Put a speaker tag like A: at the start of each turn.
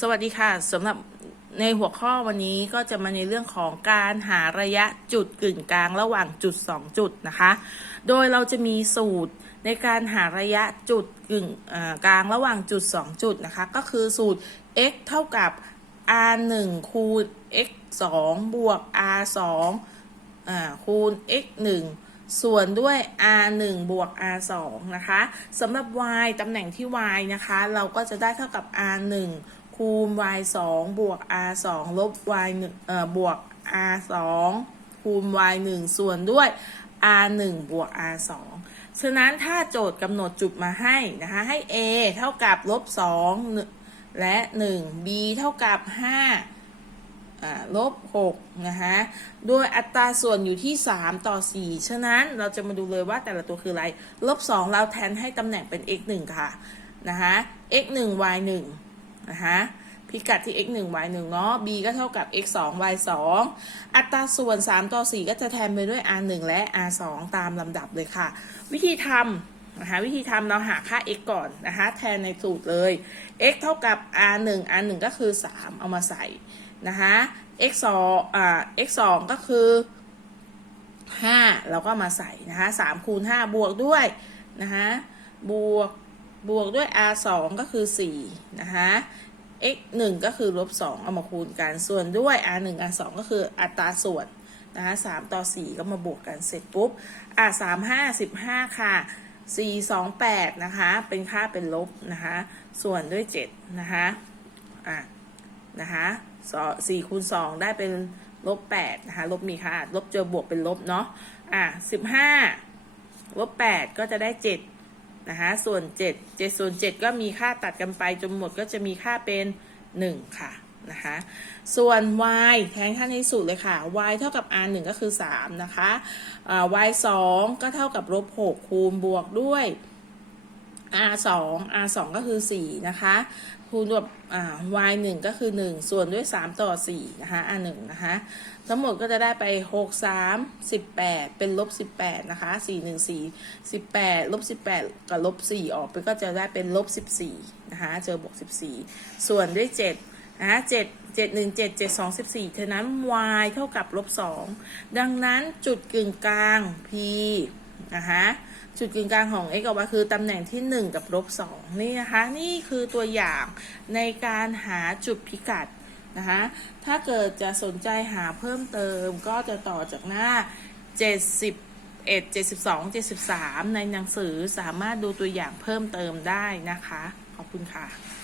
A: สวัสดีค่ะสำหรับในหัวข้อวันนี้ก็จะมาในเรื่องของการหาระยะจุดกึ่งกลางระหว่างจุด 2 จุดนะคะ โดยเราจะมีสูตรในการหาระยะจุดกึ่งกลางระหว่างจุด 2 จุดนะคะ ก็คือสูตร x เท่ากับ r 1คูณ x 2บวก r 2อ่าคูณ x 1ส่วนด้วย r 1บวก r 2นะคะสำหรับ y ตำแหน่งที่ y นะคะ เราก็จะได้เท่ากับ r 1 คูณ y 2บวก r 2ลบ y 1เอ่อบวก r 2คูณ y 1ส่วนด้วย r 1บวก r 2ฉะนั้นถ้าโจทย์กำหนดจุดมาให้นะคะ ให้ a เท่ากับลบ2และ 1 b เท่ากับ5อ่าลบ6นะคะโดยอัตราส่วนอยู่ที่ 3 ต่อ 4 ฉะนั้นเราจะมาดูเลยว่าแต่ละตัวคืออะไร ลบ 2 เราแทนให้ตำแหน่งเป็น x 1ค่ะนะคะ x 1 y 1 นะคะพิกัดที่ x 1 y 1เนาะ b ก็เท่ากับ x 2 y 2อัตราส่วน 3 ต่อ 4 ก็จะแทนไปด้วย r 1และ r 2ตามลำดับเลยค่ะ วิธีทำนะคะวิธีทำเราหาค่า x ก่อนนะคะแทนในสูตรเลย x เท่ากับ r 1 r 1ก็คือ 3 เอามาใส่นะคะ x 2อ่า x 2ก็คือ 5 เราก็มาใส่นะคะ3คูณ5บวกด้วยนะคะบวก บวกด้วย r 2ก็คือ4นะคะ x 1ก็คือลบ2เอามาคูณกันส่วนด้วย r 1 r 2ก็คืออัตราส่วนนะคะ3ต่อ 4 ก็มาบวกกันเสร็จปุ๊บ r 3 5 15ค่ะ4 2 8นะคะ เป็นค่าเป็นลบนะคะ ส่วนด้วย7นะคะอะนะคะสี่คูณสองได้เป็นลบแปดนะคะ ลบมีค่าลบเจอบวกเป็นลบเนาะอะสิบห้าลบแปดก็จะได้เจ็ด นะคะส่วนเจ็ดเจ็ดส่วนเจ็ดก็มีค่าตัดกันไปจนหมดก็จะมีค่าเป็นหนึ่งค่ะนะคะส่วน y แทนค่าในสูตรเลยค่ะ y เท่ากับ r 1ก็คือ 3 นะคะอ่า y 2ก็เท่ากับลบ6คูณบวกด้วย r 2 r 2ก็คือ 4 นะคะคูณกับอ่า y 1ก็คือ 1 ส่วนด้วย 3 ต่อ 4 นะคะ r 1นะคะ ทั้งหมดก็จะได้ไป 6 3 18 เป็นลบ 18 นะคะ 4 1 4 18 ลบ 18 กับลบ 4 ออกไปก็จะได้เป็นลบ 14 นะคะ เจอบวก 14 ส่วนด้วย 7นะคะ7 7 1 7 7 2 14เท่านั้น y เท่ากับลบ2ดังนั้นจุดกึ่งกลาง p นะคะจุดกึ่งกลางของ x กับ y คือตำแหน่งที่ 1 กับลบ2นี่นะคะนี่คือตัวอย่างในการหาจุดพิกัดนะคะถ้าเกิดจะสนใจหาเพิ่มเติมก็จะต่อจากหน้า71 72 73 ในหนังสือสามารถดูตัวอย่างเพิ่มเติมได้นะคะ ขอบคุณค่ะ